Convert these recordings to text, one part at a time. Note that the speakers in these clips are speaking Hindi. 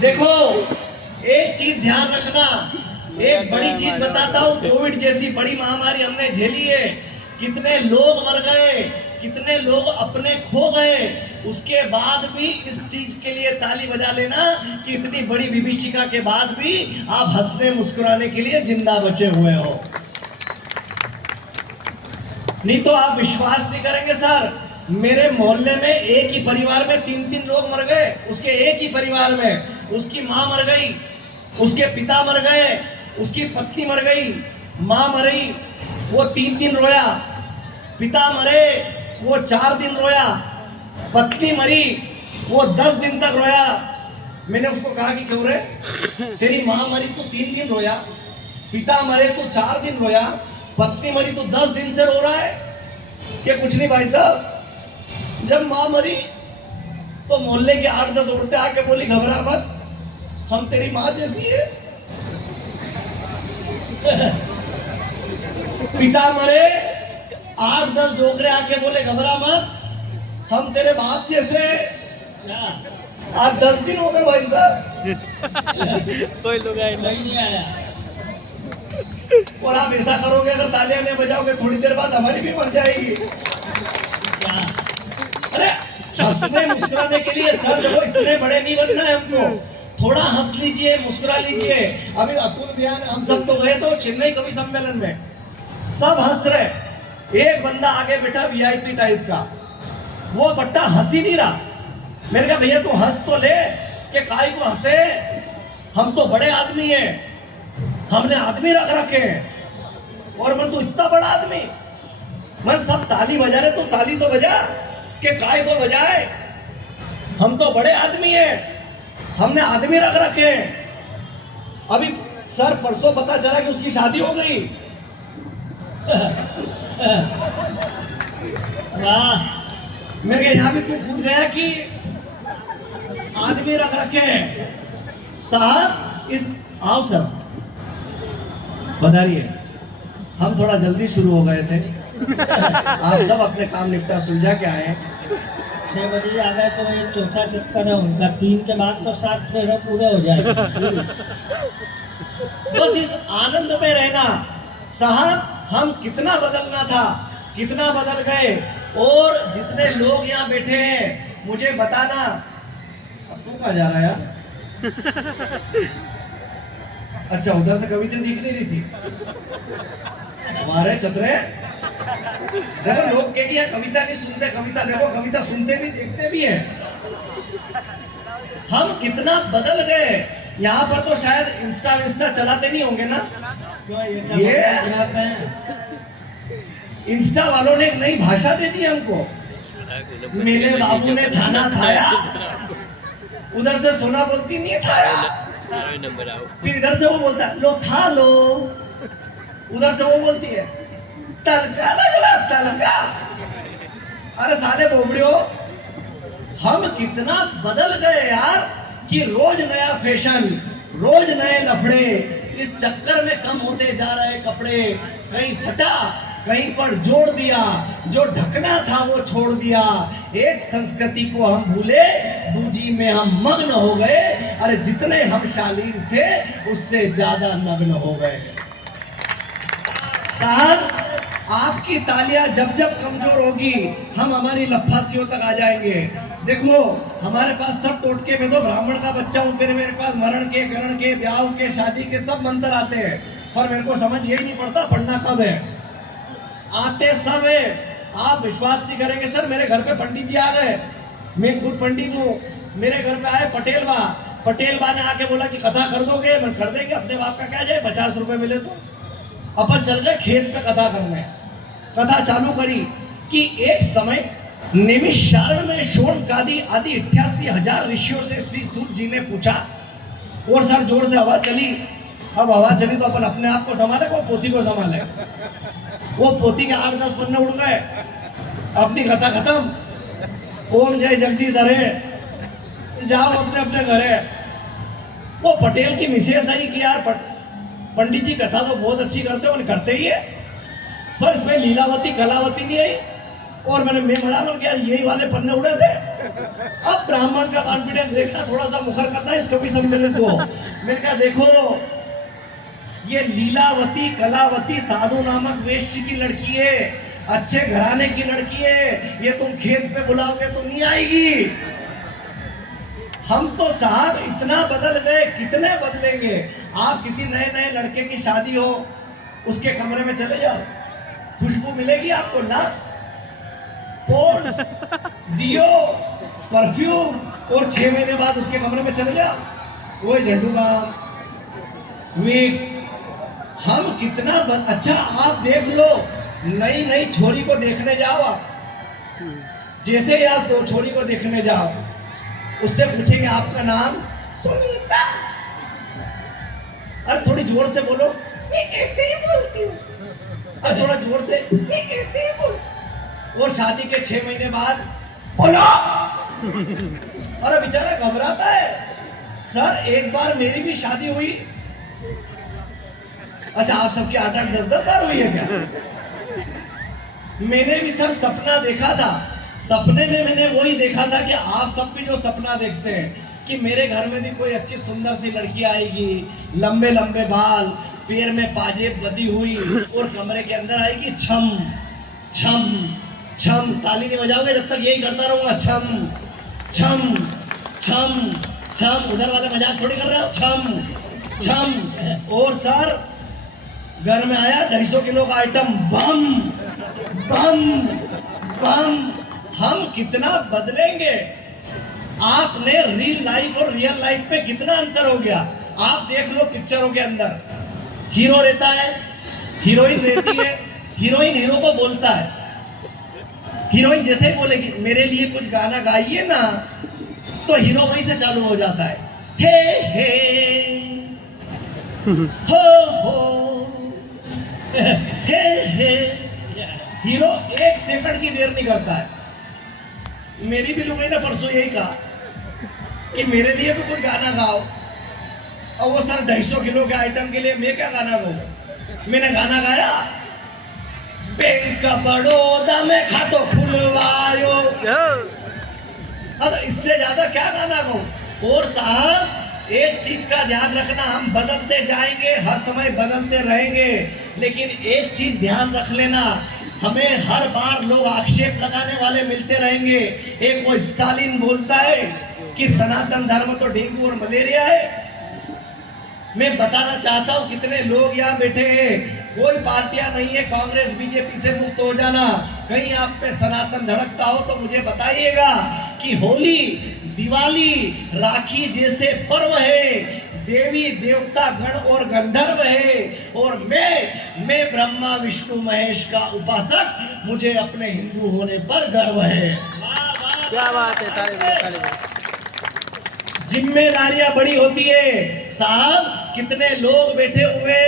देखो, एक चीज ध्यान रखना, एक बड़ी चीज बताता हूँ। कोविड जैसी बड़ी महामारी हमने झेली है, कितने लोग मर गए, कितने लोग अपने खो गए, उसके बाद भी इस चीज के लिए ताली बजा लेना कि इतनी बड़ी विभीषिका के बाद भी आप हंसने मुस्कुराने के लिए जिंदा बचे हुए हो। नहीं तो आप विश्वास नहीं करेंगे सर, मेरे मोहल्ले में एक ही परिवार में 3-3 लोग मर गए। उसके एक ही परिवार में उसकी माँ मर गई, उसके पिता मर गए, उसकी पत्नी मर गई, माँ मरी, वो 3 दिन रोया, पिता मरे, वो 4 दिन रोया, पत्नी मरी, वो 10 दिन तक रोया। मैंने उसको कहा कि क्यों रे, तेरी माँ मरी तो 3 दिन रोया, पिता मरे तो 4 दिन रोया, पत्नी मरी तो 10 दिन से रो रहा है। क्या कुछ नहीं भाई साहब, जब माँ मरी तो मोहल्ले के 8-10 औरतें आके बोली घबरा मत, हम तेरी माँ जैसी है। पिता मरे, 8-10 डोकरे आके बोले घबरा मत, हम तेरे बाप जैसे। आज 10 दिन हो गए भाई साहब, कोई लोग नहीं आया। और आप ऐसा करोगे, अगर तालियां नहीं बजाओगे थोड़ी देर बाद हमारी भी मर जाएगी। अरे हंसने मुस्कुराने के लिए सर देखो, इतने बड़े नहीं बनना है हमको, थोड़ा हंस लीजिए, मुस्कुरा लीजिए। अभी अतुल बिहार हम सब तो गए तो चेन्नई कवि सम्मेलन में, सब हंस रहे, एक बंदा आगे बैठा वीआईपी टाइप का, वो बट्टा हंस ही नहीं रहा। मैंने कहा भैया तू हंस तो ले, कि काहे को हंसे, हम तो बड़े आदमी हैं, हमने आदमी रख रखे हैं, और मैं तो इतना बड़ा आदमी, मैं सब ताली बजा रहे तो ताली तो बजा, कि काय को बजाए, हम तो बड़े आदमी हैं, हमने आदमी रख रखे हैं। अभी सर परसों पता चला कि उसकी शादी हो गई। वाह, मेरे यहाँ भी तू पूछ गया कि आदमी रख रखे हैं साहब। इस आओ सर, बताइए, हम थोड़ा जल्दी शुरू हो गए थे, आप सब अपने काम निपटा सुलझा के आए। 6 बजे आ गए तो ये चौथा चक्कर है उनका, 3 के बाद तो 7 फेरे पूरे हो जाएंगे। बस इस आनंद में रहना साहब, हम कितना बदलना था, कितना बदल गए। और जितने लोग यहाँ बैठे हैं मुझे बताना, अब तू कहाँ जा रहा है यार? अच्छा, उधर से कविता दिख नहीं रही थी हमारे चतरे। देखो लोग कह दिया कविता नहीं सुनते, कविता देखो, कविता सुनते भी देखते भी हैं। हम कितना बदल गए। यहाँ पर तो शायद इंस्टा चलाते नहीं होंगे ना, ये इंस्टा वालों ने एक नई भाषा दे दी हमको, मेरे बाबू ने थाना थाया, उधर से सोना बोलती नहीं थाया, फिर इधर से वो बोलता है लो था लो, उधर से वो बोलती है तलका लगला तलका। अरे साले बोबड़ियो, हम कितना बदल गए यार, कि रोज नया फैशन, रोज नए लफड़े, इस चक्कर में कम होते जा रहे कपड़े, कहीं फटा, कहीं पर जोड़ दिया, जो ढकना था वो छोड़ दिया। एक संस्कृति को हम भूले, दूजी में हम मग्न हो गए। अरे जितने हम शालीन थे उससे ज्यादा नग्न हो गए। साहब, आपकी तालियां जब जब कमजोर होगी, हम हमारी लफासियों तक आ जाएंगे। देखो हमारे पास सब टोटके में, तो ब्राह्मण का बच्चा हूं, फिर मेरे पास मरण के, करण के, ब्याह के, शादी के सब मंत्र आते हैं, पर मेरे को समझ यही नहीं पड़ता पढ़ना कब है। आते सब है, आप विश्वास नहीं करेंगे सर, मेरे घर पे पंडित जी आ गए, मैं खुद पंडित हूँ, मेरे घर पे आए पटेल बा, पटेल बा ने आके बोला कि कथा कर दोगे? मैं कर देंगे, अपने बाप का क्या जाए, 50 रुपए मिले तो। अपन चल गए खेत पे कथा करने, कथा चालू करी कि एक समय नैमिषारण्य में शौनकादि आदि 88,000 ऋषियों से श्री सूत जी ने पूछा, और सर जोर से हवा चली। अब हवा चली तो अपन अपने आप को संभाले, वो पोथी को संभाले। वो पोथी के 8-10 पन्ने उड़ गए, अपनी कथा खत्म। ओम जय जगदीश हरे, जाओ अपने अपने घरे। वो पटेल की मिसेस आई कि यार पंडित जी कथा तो बहुत अच्छी करते हो, करते ही है, पर इसमें लीलावती कलावती नहीं आई। और मैं मरा मन गया, यही वाले पन्ने उड़े थे। अब ब्राह्मण का कॉन्फिडेंस देखना, थोड़ा सा मुखर करना इसको भी सम्मिलित को। मैंने कहा देखो, ये लीलावती कलावती साधु नामक वेश्य की लड़की है, अच्छे घराने की लड़की है, ये तुम खेत पे बुलाओगे तो नहीं आएगी। हम तो साहब इतना बदल गए, कितने बदलेंगे। आप किसी नए नए लड़के की शादी हो, उसके कमरे में चले जाओ, खुशबू मिलेगी आपको, लक्स, पोर्स, डियो, परफ्यूम, और 6 महीने बाद उसके कमरे में चले जाओ, वो झंडू बाम, विक्स। हम कितना अच्छा, आप देख लो, नई नई छोरी को देखने जाओ आप, जैसे ही आप तो छोरी को देखने जाओ, उससे पूछेंगे आपका नाम, सुनीता। अरे थोड़ी जोर से बोलो, मैं ऐसे ही बोलती हूँ। अरे थोड़ा जोर से, मैं ऐसे ही बोल। और शादी के 6 महीने बाद बोलो। अरे बेचारा घबराता है। सर एक बार मेरी भी शादी हुई। अच्छा, आप सबके 8-8 10-10 बार हुई है क्या? मैंने भी सर सपना देखा था। सपने में मैंने वही देखा था कि आप सब भी जो सपना देखते हैं कि मेरे घर में भी कोई अच्छी सुंदर सी लड़की आएगी, लंबे लंबे बाल, पैर में पाजेब बंधी हुई, और कमरे के अंदर आएगी, छम छम छम। ताली नहीं बजाओगे जब तक यही करता रहूंगा, छम छम छम छम। उधर वाले मजाक थोड़ी कर रहे हो, छम छम। और सर घर में आया 250 किलो का आइटम, बम बम बम। हम कितना बदलेंगे। आपने रियल लाइफ और रियल लाइफ में कितना अंतर हो गया। आप देख लो पिक्चरों के अंदर, हीरो रहता है, हीरोइन रहती है, हीरोइन हीरो को बोलता है, हीरोइन जैसे ही बोलेगी मेरे लिए कुछ गाना गाइए ना, तो हीरो वहीं से चालू हो जाता है, हे हो हे। हीरो 1 सेकंड की देर नहीं करता है। मेरी भी लोगों ने परसों यही कहा कि मेरे लिए भी कुछ गाना गाओ, और वो सर 250 किलो के आइटम के लिए मैं क्या गाना गाऊं। मैंने गाना गाया, बैंक का बड़ौदा में खातो खुलवायो। अब इससे ज्यादा क्या गाना गाऊं। और साहब एक चीज का ध्यान रखना, हम बदलते जाएंगे, हर समय बदलते रहेंगे, लेकिन एक चीज ध्यान रख लेना, हमें हर बार लोग आक्षेप लगाने वाले मिलते रहेंगे। एक वो स्टालिन बोलता है कि सनातन धर्म तो डेंगू और मलेरिया है। मैं बताना चाहता हूं कितने लोग यहाँ बैठे हैं, कोई पार्टियां नहीं है, कांग्रेस बीजेपी से मुक्त हो जाना। कहीं आप पे सनातन धड़कता हो तो मुझे बताइएगा कि होली, दिवाली, राखी जैसे पर्व है, देवी देवता गण और गंधर्व है, और मैं ब्रह्मा विष्णु महेश का उपासक, मुझे अपने हिंदू होने पर गर्व है। क्या बात है। जिम्मेदारियां बड़ी होती है साहब। कितने लोग बैठे हुए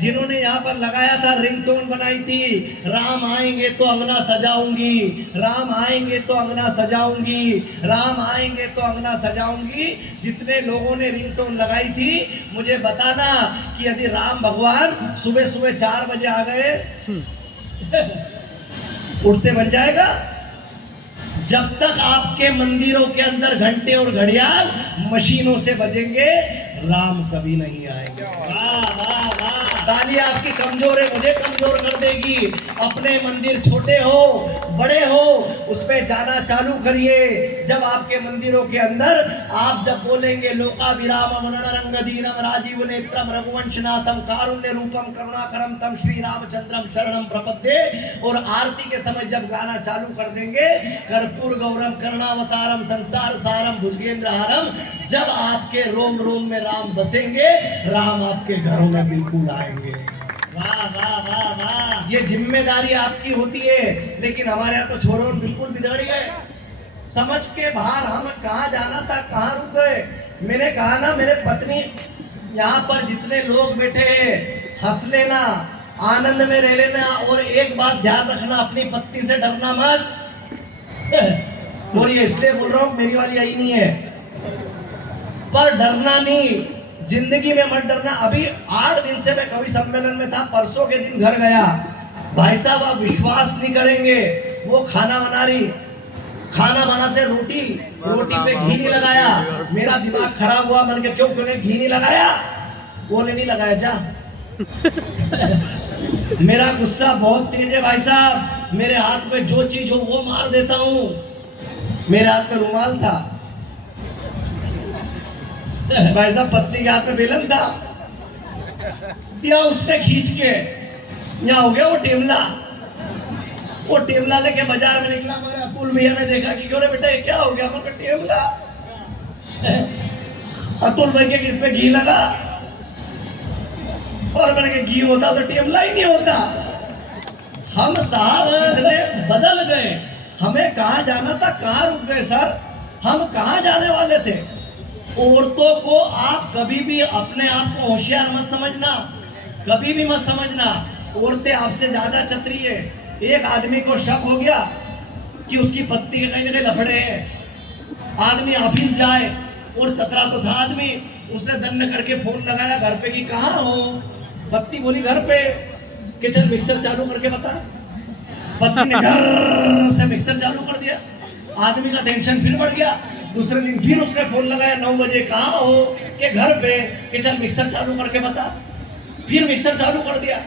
जिन्होंने यहाँ पर लगाया था, रिंगटोन बनाई थी, राम आएंगे तो अंगना सजाऊंगी, राम आएंगे तो अंगना सजाऊंगी, राम आएंगे तो अंगना सजाऊंगी। जितने लोगों ने रिंगटोन लगाई थी, मुझे बताना कि यदि राम भगवान सुबह सुबह 4 बजे आ गए उठते बन जाएगा। जब तक आपके मंदिरों के अंदर घंटे और घड़ियाल मशीनों से बजेंगे, राम कभी नहीं आएंगे। वाह वाह वाह। ताली आपकी कमजोर है, मुझे कमजोर कर देगी। अपने मंदिर छोटे हो बड़े हो, उस पे जाना चालू करिए। जब आपके मंदिरों के अंदर आप जब बोलेंगे लोकाभिरामम रणरंगधीरम राजीव नेत्रम रघुवंशनाथम कारुण्य रूपम करुणाकरम तम श्री रामचंद्रम शरणम प्रपद्ये, और आरती के समय जब गाना चालू कर देंगे, कर्पूर गौरम करुणावतारम संसार सारम भुजगेंद्रहारम, जब आपके रोम रोम में राम बसेंगे, राम आपके घरों में बिल्कुल आएंगे। वाह वाह वाह वाह। ये जिम्मेदारी आपकी होती है, लेकिन हमारे यहाँ तो छोरों बिल्कुल बिगड़ गए। समझ के बाहर हम कहाँ जाना था, कहाँ रुक गए। मैंने कहा ना, मेरे पत्नी यहाँ पर जितने लोग बैठे हैं, हंस लेना, आनंद में रह लेना, और एक बात ध्यान रखना, अपनी पत्नी से डरना मत। और ये इसलिए बोल रहा हूँ, मेरी वाली आई नहीं है, पर डरना नहीं, जिंदगी में मत डरना। अभी 8 दिन से मैं कवि सम्मेलन में था, परसों के दिन घर गया, भाई साहब आप विश्वास नहीं करेंगे, वो खाना बना रही, खाना बनाते रोटी पे घी नहीं लगाया। मेरा दिमाग खराब हुआ, मैंने कहा क्यों घी नहीं लगाया? बोले नहीं लगाया जा। मेरा गुस्सा बहुत तेज है भाई साहब, मेरे हाथ में जो चीज हो वो मार देता हूँ। मेरे हाथ में रुमाल था, भाई साहब पत्नी के हाथ में बेलन था, दिया उसने खींच के, यहाँ हो गया वो टेबला। वो टेबला लेके बाजार में निकला, मगर अतुल भैया ने देखा कि क्यों रे बेटा ये क्या हो गया? मगर टेबला। अतुल भाई के किस पे घी लगा, और मैंने कहा घी होता तो टेबला ही नहीं होता। हम साहब इतने बदल गए, हमें कहाँ जाना था कहाँ रुक गए सर, हम कहाँ जाने वाले थे। औरतों को आप कभी भी अपने आप को होशियार मत समझना, कभी भी मत समझना। औरतें आपसे ज्यादा चतुरी है। एक आदमी को शक हो गया कि उसकी पत्नी के कहीं ना कहीं लफड़े हैं। आदमी ऑफिस जाए, और चतरा तो था आदमी, उसने दंड करके फोन लगाया घर पे कि कहाँ हो? पत्नी बोली घर पे। कि चल मिक्सर चालू करके बता। पत्नी ने घर से मिक्सर चालू कर दिया। आदमी का टेंशन फिर बढ़ गया। दूसरे दिन फिर उसने फोन लगाया 9 बजे, कहाँ हो? कि घर पे। कि चल मिक्सर चालू करके बता। फिर मिक्सर चालू कर दिया।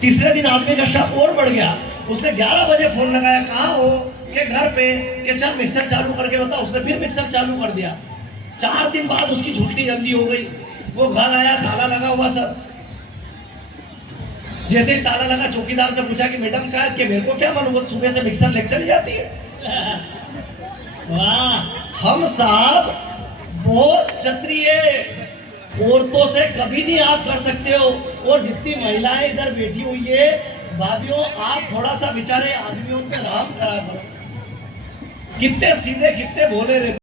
तीसरे दिन आदमी का शक और बढ़ गया, उसने 11 बजे फोन लगाया, कहाँ हो? कि घर पे। कि चल मिक्सर चालू करके बता। उसने फिर मिक्सर चालू कर दिया। 4 दिन बाद उसकी छुट्टी जल्दी हो गई। वो घर आया, ताला लगा हुआ सब। जैसे ही ताला लगा, चौकीदार से पूछा कि मैडम कहा कि मेरे को क्या मालूम, वो सुबह से मिक्सर लेके चली जाती है। वाह, हम साहब बहुत क्षत्रिय, औरतों से कभी नहीं आप कर सकते हो। और जितनी महिलाएं इधर बैठी हुई है भाभीियों, आप थोड़ा सा बेचारे आदमियों पे रहम करा करो। कितने सीधे कितने भोले रहते।